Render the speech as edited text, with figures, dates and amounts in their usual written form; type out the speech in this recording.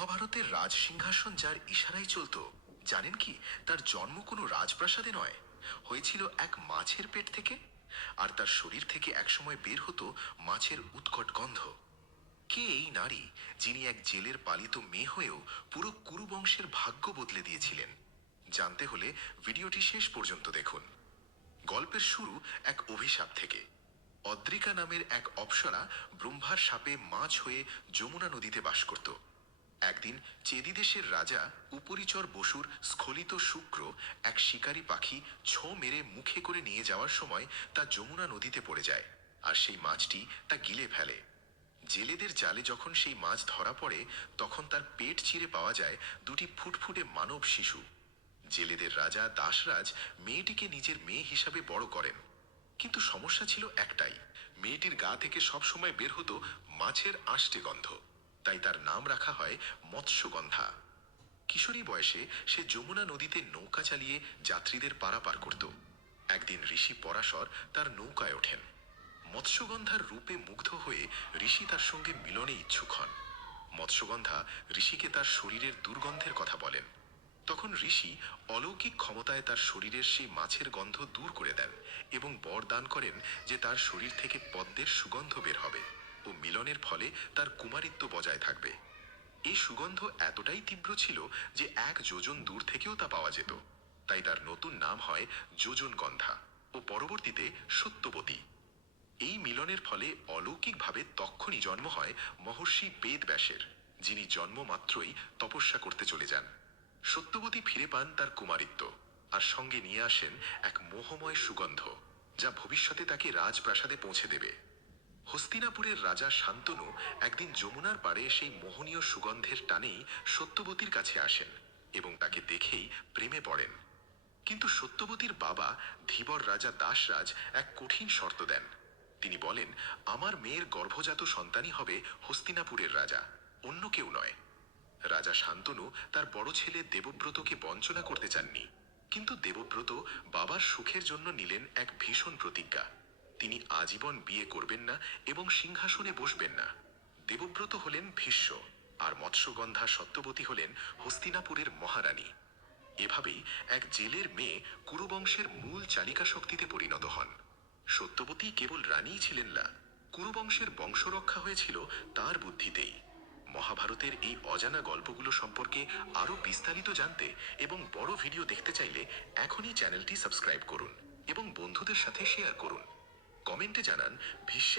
মহাভারতের রাজ সিংহাসন যার ইশারায় চলত, জানেন কি? তার জন্ম কোনো রাজপ্রাসাদে নয়, হয়েছিল এক মাছের পেট থেকে। আর তার শরীর থেকে একসময় বের হতো মাছের উৎকট গন্ধ। কে এই নারী, যিনি এক জেলের পালিত মেয়ে হয়েও পুরো কুরু বংশের ভাগ্য বদলে দিয়েছিলেন? জানতে হলে ভিডিওটি শেষ পর্যন্ত দেখুন। গল্পের শুরু এক অভিশাপ থেকে। অদ্রিকা নামের এক অপ্সরা ব্রহ্মার শাপে মাছ হয়ে যমুনা নদীতে বাস করত। একদিন চেদি দেশের রাজা উপরিচর বসুর স্খলিত শুক্র এক শিকারী পাখি ছো মেরে মুখে করে নিয়ে যাওয়ার সময় তা যমুনা নদীতে পড়ে যায়, আর সেই মাছটি তা গিলে ফেলে। জেলেদের জালে যখন সেই মাছ ধরা পড়ে, তখন তার পেট চিরে পাওয়া যায় দুটি ফুটফুটে মানব শিশু। জেলেদের রাজা দাসরাজ মেয়েটিকে নিজের মেয়ে হিসাবে বড় করেন। কিন্তু সমস্যা ছিল একটাই, মেয়েটির গা থেকে সবসময় বের হতো মাছের আষ্টে গন্ধ। তাই তার নাম রাখা হয় মৎস্যগন্ধা। কিশোরী বয়সে সে যমুনা নদীতে নৌকা চালিয়ে যাত্রীদের পারাপার করত। একদিন ঋষি পরাশর তার নৌকায় ওঠেন। মৎস্যগন্ধার রূপে মুগ্ধ হয়ে ঋষি তার সঙ্গে মিলনে ইচ্ছুক হন। মৎস্যগন্ধা ঋষিকে তার শরীরের দুর্গন্ধের কথা বলেন। তখন ঋষি অলৌকিক ক্ষমতায় তার শরীরের সেই মাছের গন্ধ দূর করে দেন এবং বর দান করেন যে তার শরীর থেকে পদ্মের সুগন্ধ বের হবে ও মিলনের ফলে তার কুমারিত্ব বজায় থাকবে। এই সুগন্ধ এতটাই তীব্র ছিল যে 1 যোজন দূর থেকেও তা পাওয়া যেত। তাই তার নতুন নাম হয় যোজনগন্ধা ও পরবর্তীতে সত্যবতী। এই মিলনের ফলে অলৌকিকভাবে তক্ষুনি জন্ম হয় মহর্ষি বেদব্যাসের, যিনি জন্ম মাত্রই তপস্যা করতে চলে যান। সত্যবতী ফিরে পান তার কুমারিত্ব, আর সঙ্গে নিয়ে আসেন এক মোহময় সুগন্ধ, যা ভবিষ্যতে তাকে রাজপ্রাসাদে পৌঁছে দেবে। হস্তিনাপুরের রাজা শান্তনু একদিন যমুনার পাড়ে সেই মোহনীয় সুগন্ধের টানেই সত্যবতীর কাছে আসেন এবং তাকে দেখেই প্রেমে পড়েন। কিন্তু সত্যবতীর বাবা ধীবর রাজা দাসরাজ এক কঠিন শর্ত দেন। তিনি বলেন, আমার মেয়ের গর্ভজাত সন্তানই হবে হস্তিনাপুরের রাজা, অন্য কেউ নয়। রাজা শান্তনু তার বড় ছেলে দেবব্রতকে বঞ্চনা করতে চাননি, কিন্তু দেবব্রত বাবার সুখের জন্য নিলেন এক ভীষণ প্রতিজ্ঞা। তিনি আজীবন বিয়ে করবেন না এবং সিংহাসনে বসবেন না। দেবব্রত হলেন ভীষ্ম, আর মৎস্যগন্ধা সত্যবতী হলেন হস্তিনাপুরের মহারানী। এভাবেই এক জেলের মেয়ে কুরুবংশের মূল চালিকা শক্তিতে পরিণত হন। সত্যবতী কেবল রানীই ছিলেন না, কুরুবংশের বংশরক্ষা হয়েছিল তার বুদ্ধিতেই। মহাভারতের এই অজানা গল্পগুলো সম্পর্কে আরো বিস্তারিত জানতে এবং বড় ভিডিও দেখতে চাইলে এখনই চ্যানেলটি সাবস্ক্রাইব করুন এবং বন্ধুদের সাথে শেয়ার করুন। কমেন্টে জানান ভীষ্মের